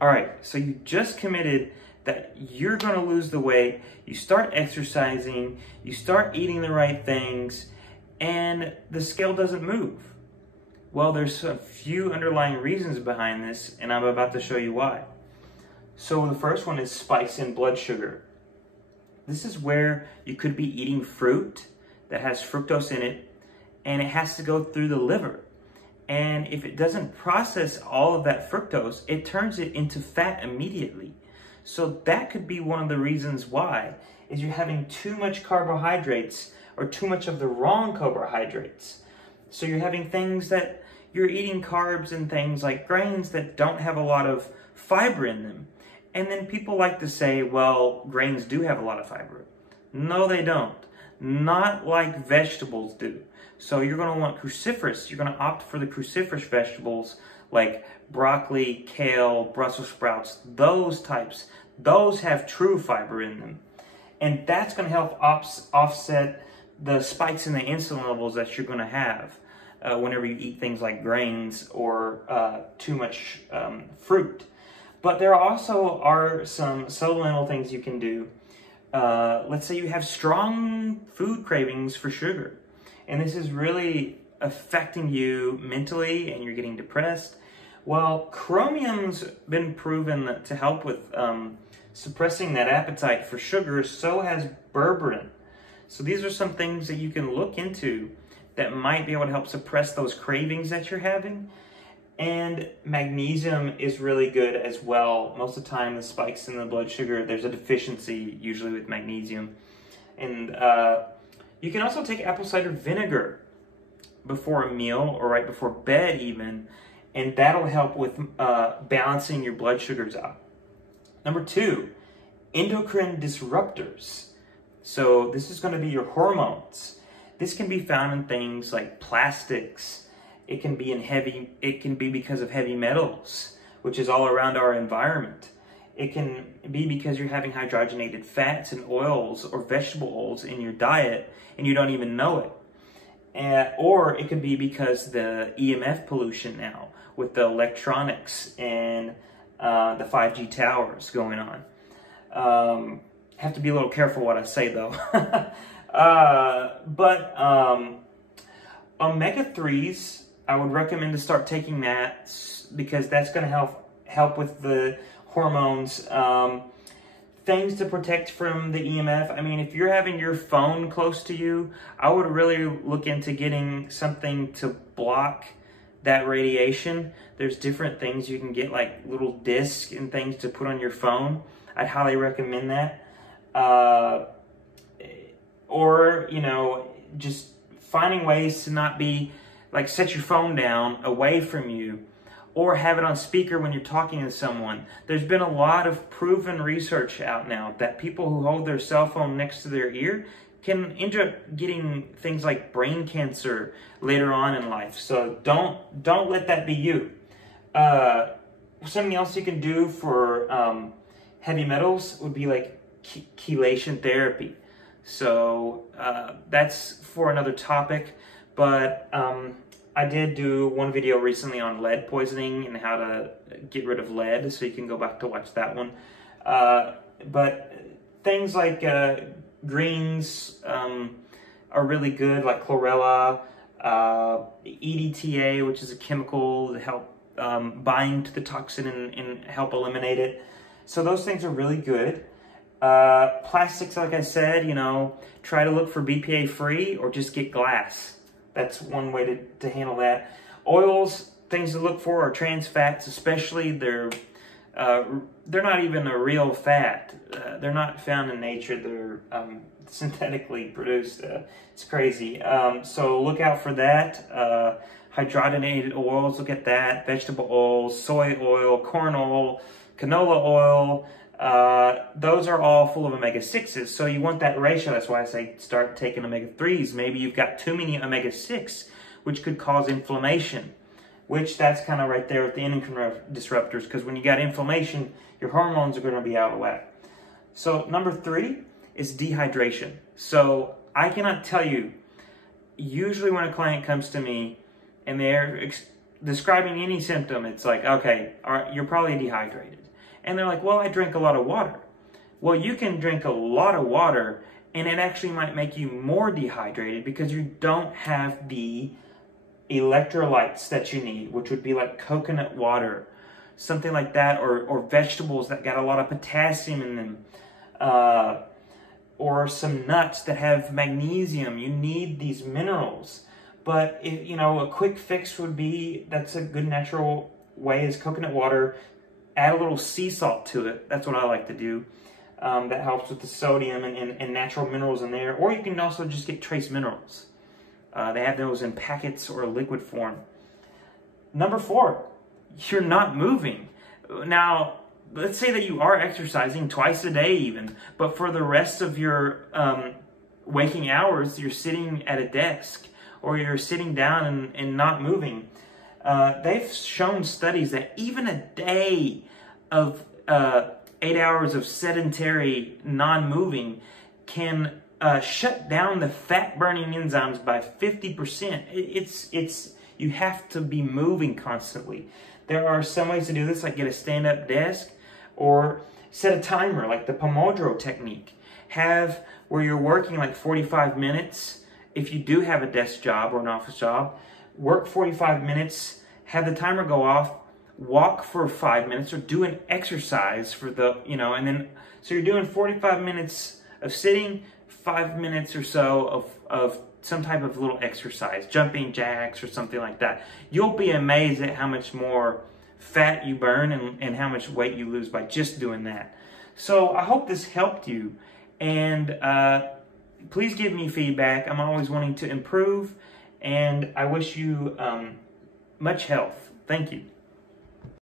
All right, so you just committed that you're gonna lose the weight, you start exercising, you start eating the right things, and the scale doesn't move. Well, there's a few underlying reasons behind this, and I'm about to show you why. So the first one is spikes in blood sugar. This is where you could be eating fruit that has fructose in it, and it has to go through the liver. And if it doesn't process all of that fructose, it turns it into fat immediately. So that could be one of the reasons why, is you're having too much carbohydrates or too much of the wrong carbohydrates. So you're having things that you're eating carbs and things like grains that don't have a lot of fiber in them. And then people like to say, well, grains do have a lot of fiber. No, they don't. Not like vegetables do. So you're going to want cruciferous. You're going to opt for the cruciferous vegetables like broccoli, kale, Brussels sprouts, those types. Those have true fiber in them. And that's going to help offset the spikes in the insulin levels that you're going to have whenever you eat things like grains or too much fruit. But there also are some supplemental things you can do. Let's say you have strong food cravings for sugar, and this is really affecting you mentally and you're getting depressed. Well, chromium's been proven to help with suppressing that appetite for sugar, so has berberine. So these are some things that you can look into that might be able to help suppress those cravings that you're having. And magnesium is really good as well. Most of the time, the spikes in the blood sugar, there's a deficiency usually with magnesium. And you can also take apple cider vinegar before a meal or right before bed even, and that'll help with balancing your blood sugars out. Number 2, endocrine disruptors. So this is going to be your hormones. This can be found in things like plastics. It can be because of heavy metals, which is all around our environment. It can be because you're having hydrogenated fats and oils or vegetable oils in your diet and you don't even know it. Or it could be because the EMF pollution now with the electronics and the 5G towers going on. Have to be a little careful what I say though. But omega-3s, I would recommend to start taking that because that's going to help with the hormones. Things to protect from the EMF. I mean, if you're having your phone close to you, I would really look into getting something to block that radiation. There's different things you can get, like little discs and things to put on your phone. I'd highly recommend that. Or, you know, just finding ways to not be, like, set your phone down away from you or have it on speaker when you're talking to someone. There's been a lot of proven research out now that people who hold their cell phone next to their ear can end up getting things like brain cancer later on in life. So don't let that be you. Something else you can do for heavy metals would be like chelation therapy. So that's for another topic, but I did do one video recently on lead poisoning and how to get rid of lead, so you can go back to watch that one. But things like greens are really good, like chlorella, EDTA, which is a chemical to help bind to the toxin and help eliminate it. So those things are really good. Plastics, like I said, you know, try to look for BPA free or just get glass. That's one way to handle that. Oils, things to look for are trans fats, especially they're not even a real fat. They're not found in nature. They're synthetically produced. It's crazy. So look out for that. Hydrogenated oils, look at that. Vegetable oils, soy oil, corn oil, canola oil. Those are all full of omega-6s, so you want that ratio. That's why I say start taking omega-3s. Maybe you've got too many omega-6, which could cause inflammation, which that's kind of right there with the endocrine disruptors, because when you got inflammation, your hormones are going to be out of whack. So number 3 is dehydration. So I cannot tell you, usually when a client comes to me and they're describing any symptom, it's like, okay, all right, you're probably dehydrated. And they're like, well, I drink a lot of water. Well, you can drink a lot of water and it actually might make you more dehydrated because you don't have the electrolytes that you need, which would be like coconut water, something like that, or vegetables that got a lot of potassium in them, or some nuts that have magnesium. You need these minerals. But if, you know, a quick fix would be, that's a good natural way, is coconut water. Add a little sea salt to it. That's what I like to do. That helps with the sodium and natural minerals in there. Or you can also just get trace minerals. They have those in packets or liquid form. Number 4, you're not moving. Now, let's say that you are exercising twice a day even, but for the rest of your waking hours, you're sitting at a desk or you're sitting down and not moving. They've shown studies that even a day of 8 hours of sedentary non-moving can shut down the fat-burning enzymes by 50%. You have to be moving constantly. There are some ways to do this, like get a stand-up desk or set a timer, like the Pomodoro technique. Have where you're working like 45 minutes. If you do have a desk job or an office job, work 45 minutes, have the timer go off, walk for 5 minutes, or do an exercise for the, and then, so you're doing 45 minutes of sitting, 5 minutes or so of some type of little exercise, jumping jacks or something like that. You'll be amazed at how much more fat you burn and how much weight you lose by just doing that. So I hope this helped you, and please give me feedback. I'm always wanting to improve, and I wish you much health. Thank you.